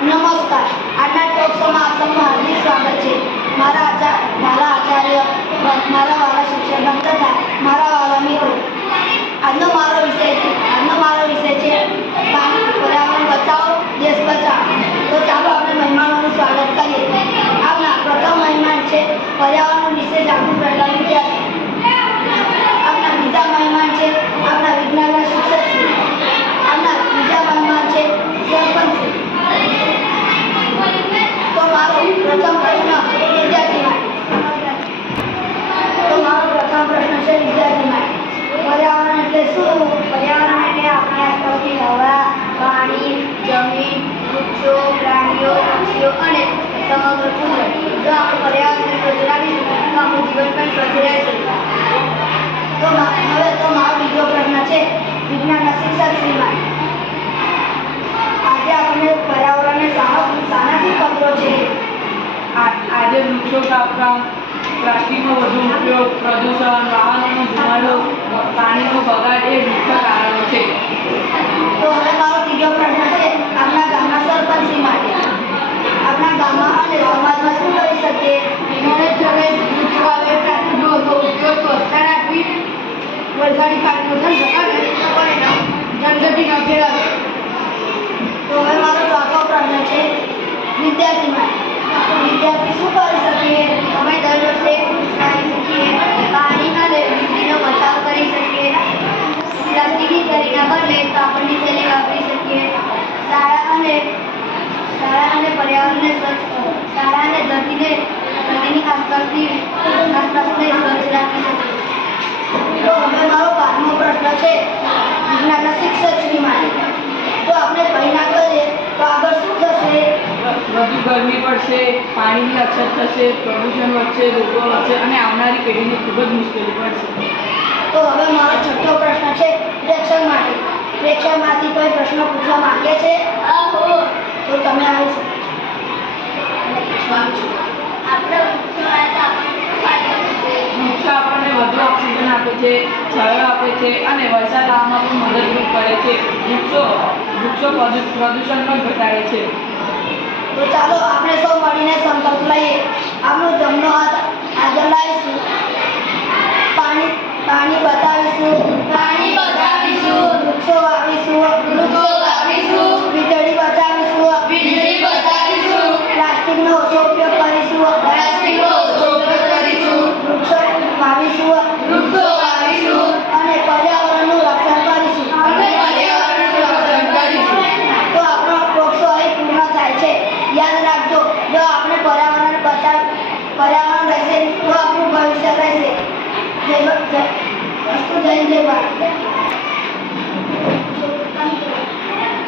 નમસ્કાર. આજના ટોક શોમાં આપ સૌનું હાર્દિક સ્વાગત છે. મારા આચાર્ય, મારા વાલા શિક્ષક તથા મારા વાલા મિત્રો, આજનો મારો વિષય છે પર્યાવરણ બચાવો, દેશ બચાવો. તો ચાલો આપણે મહેમાનોનું સ્વાગત કરીએ. આપણા પ્રથમ મહેમાન છે પર્યાવરણ વિશે જાગૃત રહેલા વિદ્યાર્થી. આપણા બીજા મહેમાન છે આપણા વિજ્ઞાનના શિક્ષક. આપણા ત્રીજા મહેમાન છે સરપંચ. તો મારો પ્રથમ પ્રશ્ન વિદ્યાર્થી છે વિદ્યાર્થી માટે. પર્યાવરણ એટલે શું? પર્યાવરણ એટલે આપણી આસપાસની હવા, પાણી, જમીન, વૃક્ષો, પ્રાણીઓ, પક્ષીઓ અને સમગ્ર કુદરત. જો આપણે પર્યાવરણને સ્વચ્છ રાખીશું તો આપણું જીવન પણ સ્વચ્છ રહેશે. હવે તો મારો બીજો પ્રશ્ન છે વિજ્ઞાનના શિક્ષક શ્રી માટે. આજે આપણે પર્યાવરણને શાનાથી ખતરો છે? આજે વૃક્ષો કાપવા, પ્લાસ્ટિકનો વધુ ઉપયોગ, પ્રદૂષણ, વાહનોનો ધુમાડો, પાણીનો બગાડ એ મુખ્ય કારણો છે. તો હવે મારો ત્રીજો પ્રશ્ન છે આપણા ગામના સરપંચી માટે. આપણા ગામમાં અને સમાજમાં શું કરી શકીએ? દરેક જગ્યાએ વૃક્ષો વાવે, પ્લાસ્ટિકનો વધુ ઉપયોગ, સ્વચ્છતા રાખવી, વરસાદી પાણીનો સંગ્રહ અને જનગતિ ન ફેલાવે. તો હવે મારો ચોથો પ્રશ્ન છે વિદ્યાર્થી માટે. વિદ્યાર્થી શું કરી શકીએ? અમે દર વર્ષે વૃક્ષ વાવી શકીએ, પાણી અને વીજળીનો બચાવ કરી શકીએ, પ્લાસ્ટિકની થેલીના બદલે કાપડની થેલી વાપરી શકીએ, શાળા અને પર્યાવરણને સ્વચ્છ, શાળા અને ધરતીની આસપાસને સ્વચ્છ રાખી શકીએ. તો હવે મારો પાંચમો પ્રશ્ન છે વિજ્ઞાનના શિક્ષકશ્રી માટે. જો આપણે કંઈ ના કરીએ તો આગળ શું થશે? વધુ ગરમી પડશે, પાણીની અછત થશે, પ્રદૂષણ વધશે, રોગો વધશે અને આવનારી પેઢીને ખૂબ જ મુશ્કેલી પડશે. તો હવે મારો છઠ્ઠો પ્રશ્ન છે પ્રેક્ષક માટે. પ્રેક્ષકમાંથી કોઈ પ્રશ્ન પૂછવા માંગે છે તો તમે આવી શકો. વૃક્ષો આપણને વધુ ઓક્સિજન આપે છે, છાંયો આપે છે અને વરસાદ લાવવામાં પણ મદદરૂપ કરે છે. વૃક્ષો પ્રદૂષણ પણ ઘટાડે છે. તો ચાલો આપણે સૌ મળીને સંકલ્પ લઈએ. આપણો જમણો હાથ આગળ લાવીશું. પાણી બચાવીશું, વૃક્ષો વાવીશું, વીજળી બચાવીશું, પ્લાસ્ટિકનો ઓછો ઉપયોગ કરીશું, વૃક્ષો વાવીશું અને પર્યાવરણનું રક્ષણ કરીશું. તો આપણો ટોક શો અહીં પૂર્ણ થાય છે. યાદ રાખજો, જો આપણે પર્યાવરણ રહેશે તો આપણું ભવિષ્ય રહેશે. જય ભારત.